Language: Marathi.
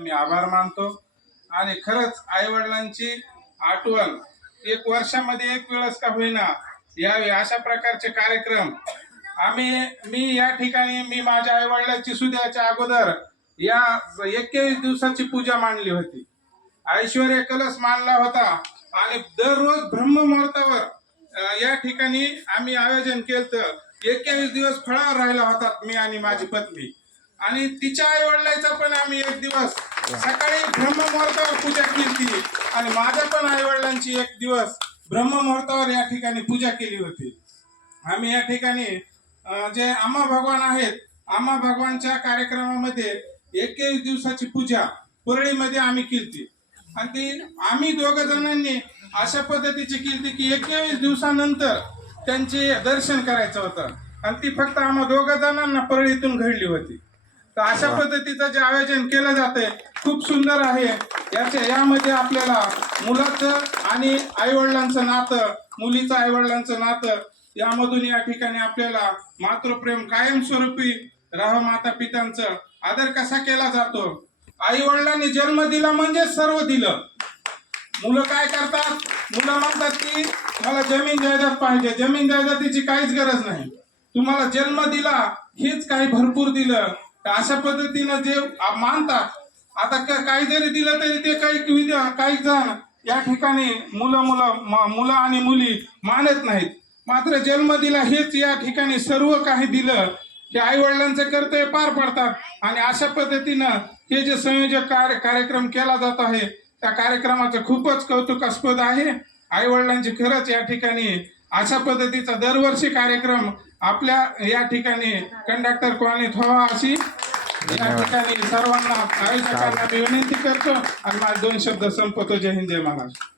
मी आभार मानतो आणि खरंच आई वडिलांची आठवण एक वर्षामध्ये एक वेळच का होईना यावे अशा प्रकारचे कार्यक्रम मी या ठिकाणी मी माझ्या आई वडिलांची सुद्याच्या अगोदर या 21 दिवसाची पूजा मांडली होती. ऐश्वर्य कलश मांडला होता आणि दररोज ब्रह्ममुहूर्तावर या ठिकाणी आम्ही आयोजन केलं. 21 दिवस फळावर राहिला होता मी आणि माझी पत्नी आणि तिच्या आई वडिलांचा पण आम्ही एक दिवस सकाळी ब्रह्ममुहूर्तावर पूजा केली आणि माझ्या पण आई वडिलांची एक दिवस ब्रह्ममुहूर्तावर या ठिकाणी पूजा केली होती. आम्ही या ठिकाणी जे आम्हा भगवान आहेत आम्हा भगवानच्या कार्यक्रमामध्ये 21 दिवसाची पूजा परळीमध्ये आम्ही केली आणि ती आम्ही दोघ जणांनी अशा पद्धतीची केली की 21 दिवसानंतर त्यांचे दर्शन करायचं होतं आणि ती फक्त आम्हा दोघ जणांना परळीतून घडली होती. तर अशा पद्धतीचं जे आयोजन केलं जाते खूप सुंदर आहे. यामध्ये आपल्याला मुलाचं आणि आईवडिलांचं नातं मुलीचं आईवडिलांचं नातं यामधून या ठिकाणी आपल्याला मातृप्रेम कायमस्वरूपी राह माता पित्यांचं आदर कसा केला जातो. आई वडिलांनी जन्म दिला म्हणजे सर्व दिलं. मुलं काय करतात मुलं म्हणतात की मला जमीन जायदाद पाहिजे. जमीन जायदादीची काहीच गरज नाही. तुम्हाला जन्म दिला हेच काही भरपूर दिलं. अशा पद्धतीनं जे मानतात आता काही जरी दिलं तरी ते काही जण या ठिकाणी मुलं आणि मुली मानत नाहीत. मात्र जन्म दिला हेच या ठिकाणी सर्व काही दिलं हे आई वडिलांचं कर्तव्य पार पडतात आणि अशा पद्धतीनं हे जे संयोजक कार्यक्रम केला जात आहे त्या कार्यक्रमाचं खूपच कौतुकास्पद आहे. आई वडिलांची खरंच या ठिकाणी अशा पद्धतीचा दरवर्षी कार्यक्रम आपल्या या ठिकाणी कंडक्टर कॉलनीत व्हावा अशी या ठिकाणी सर्वांना आयोजकांना विनंती करतो आणि माझे 2 शब्द संपवतो. जय हिंद जय महाराष्ट्र.